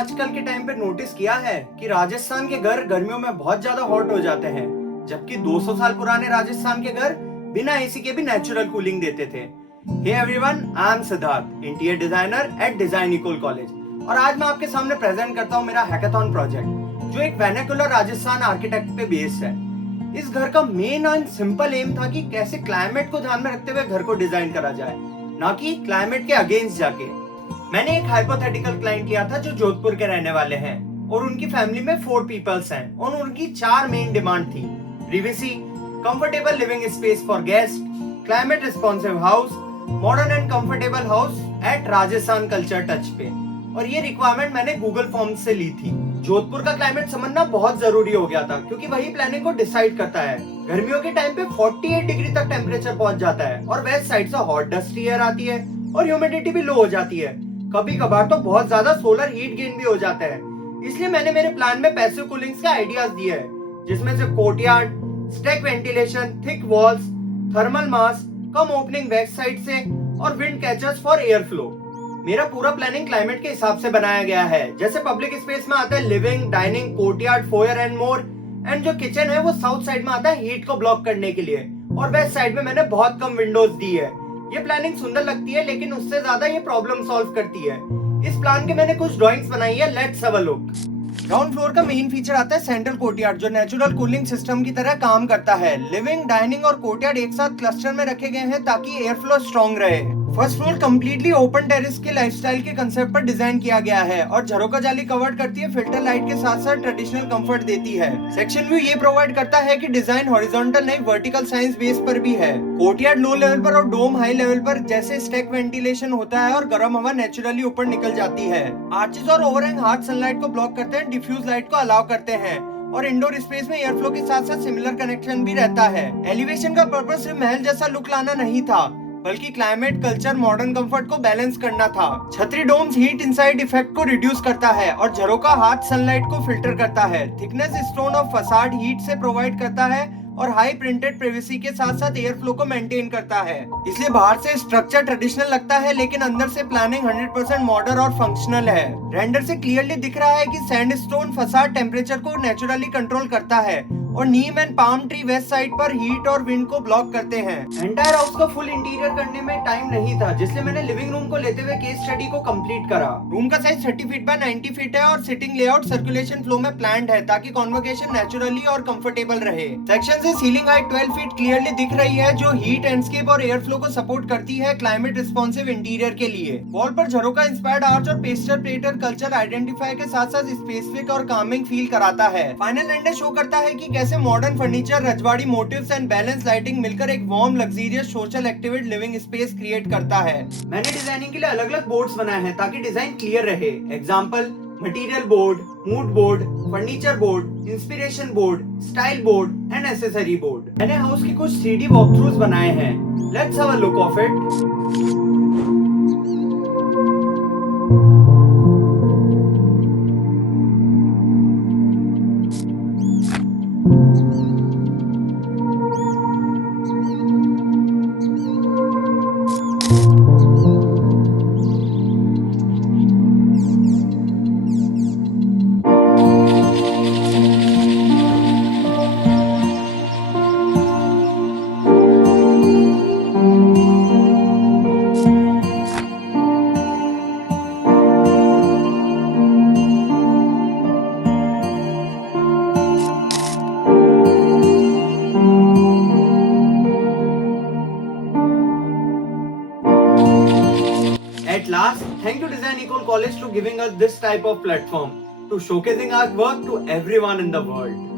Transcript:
आजकल के टाइम पे नोटिस किया है कि राजस्थान के घर गर्मियों में बहुत ज्यादा हॉट हो जाते हैं, जबकि 200 साल पुराने राजस्थान के घर बिना एसी के भी नेचुरल कूलिंग देते थे। Hey everyone, I am Siddharth, interior designer at design ecole college, और आज मैं आपके सामने प्रेजेंट करता हूँ मेरा हैकाथॉन प्रोजेक्ट, जो एक वर्नाक्युलर राजस्थान आर्किटेक्ट पे बेस्ड है। इस घर का मेन एंड सिंपल एम था कि कैसे क्लाइमेट को ध्यान में रखते हुए घर को डिजाइन करा जाए, ना कि क्लाइमेट के अगेंस्ट जाके। मैंने एक हाइपोथेटिकल क्लाइंट लिया था जो जोधपुर के रहने वाले हैं और उनकी फैमिली में 4 पीपल्स हैं और उनकी 4 मेन डिमांड थी: privacy, comfortable living space for guest, climate responsive house, modern and comfortable house at Rajasthan culture touch पे। और ये रिक्वायरमेंट मैंने गूगल फॉर्म्स से ली थी। जोधपुर का क्लाइमेट समझना बहुत जरूरी हो गया था क्योंकि वही प्लानिंग को डिसाइड करता है। गर्मियों के टाइम पे 48 डिग्री तक टेम्परेचर पहुंच जाता है और वेस्ट साइड से हॉट डस्टी एयर आती है और ह्यूमिडिटी भी लो हो जाती है। कभी कभार तो बहुत ज्यादा सोलर हीट गेन भी हो जाता है। इसलिए मैंने मेरे प्लान में पैसिव कूलिंग के आइडियाज दिए हैं, जिसमें से courtyard, stack ventilation, thick walls, thermal mass, कम ओपनिंग वेस्ट साइड से और wind catchers for air flow. मेरा पूरा प्लानिंग क्लाइमेट के हिसाब से बनाया गया है। जैसे पब्लिक स्पेस में आता है living, dining, courtyard, foyer and more, and जो किचन है वो साउथ साइड में आता है हीट को ब्लॉक करने के लिए, और वेस्ट साइड में मैंने बहुत कम विंडोज दी है। ये प्लानिंग सुंदर लगती है लेकिन उससे ज्यादा ये प्रॉब्लम सॉल्व करती है। इस प्लान के मैंने कुछ ड्राइंग्स बनाई है, let's have a look. Ground floor का मेन फीचर आता है सेंट्रल कोर्टयार्ड, जो नेचुरल कूलिंग सिस्टम की तरह काम करता है। लिविंग, डाइनिंग और कोर्टयार्ड एक साथ क्लस्टर में रखे गए हैं ताकि एयर फ्लो स्ट्रॉन्ग रहे। First floor completely open terrace के लाइफस्टाइल के कंसेप्ट पर डिजाइन किया गया है और झरोका जाली कवर करती है, फिल्टर लाइट के साथ साथ ट्रेडिशनल कंफर्ट देती है। सेक्शन व्यू ये प्रोवाइड करता है कि डिजाइन हॉरिजॉन्टल नहीं वर्टिकल साइंस बेस पर भी है। कोर्टयार्ड लो लेवल पर और डोम हाई लेवल पर जैसे स्टैक वेंटिलेशन होता है और गर्म हवा नेचुरली ऊपर निकल जाती है। आर्चेस और ओवरहैंग हार्श सनलाइट को ब्लॉक करते हैं, डिफ्यूज लाइट को अलाउ करते हैं और इंडोर स्पेस में एयर फ्लो के साथ साथ सिमिलर कनेक्शन भी रहता है। एलिवेशन का पर्पस सिर्फ महल जैसा लुक लाना नहीं था, बल्कि क्लाइमेट, कल्चर, मॉडर्न कंफर्ट को बैलेंस करना था। छतरी डोम्स हीट इनसाइड इफेक्ट को रिड्यूस करता है और झरोका हाथ सनलाइट को फिल्टर करता है। Thickness stone of facade heat से प्रोवाइड करता है और हाई प्रिंटेड प्राइवेसी के साथ साथ एयर फ्लो को मेंटेन करता है। इसलिए बाहर से स्ट्रक्चर ट्रेडिशनल लगता है लेकिन अंदर से प्लानिंग 100% मॉडर्न और फंक्शनल है। रेंडर से क्लियरली दिख रहा है कि सैंडस्टोन फसाड टेम्परेचर को नेचुरली कंट्रोल करता है और neem and palm tree west side पर हीट और विंड को ब्लॉक करते हैं। एंटायर हाउस का फुल इंटीरियर करने में टाइम नहीं था, जिसलिए मैंने लिविंग रूम को लेते हुए केस स्टडी को कंप्लीट करा। रूम का साइज 30 फीट बाय 90 फीट है और सिटिंग लेआउट सर्कुलेशन फ्लो में प्लान्ड है ताकि कॉन्वोकेशन नेचुरली और कंफर्टेबल रहे। सेक्शन से सीलिंग हाइट 12 फीट क्लियरली दिख रही है, जो हीट, लैंडस्केप और एयर फ्लो को सपोर्ट करती है क्लाइमेट रिस्पॉन्सिव इंटीरियर के लिए। वॉल पर झरोका इंस्पायर्ड आर्च और पेस्टर प्लेटर कल्चर आइडेंटिफाई के साथ साथ स्पेसिफिक और कामिंग फील कराता है। फाइनल रेंडर शो करता है कि कैसे मॉडर्न फर्नीचर, रजवाड़ी मोटिव्स एंड बैलेंस लाइटिंग मिलकर एक warm, luxurious, social activate living space create करता है। मैंने डिजाइनिंग के लिए अलग अलग बोर्ड्स बनाए हैं ताकि डिजाइन क्लियर रहे। Example: material board, mood board, furniture board, inspiration board, style board and accessory board. मैंने हाउस की कुछ 3D वॉकथ्रूज बनाए हैं, let's have a look of it. At last, thank you Design Ecole College to giving us this type of platform to showcasing our work to everyone in the world.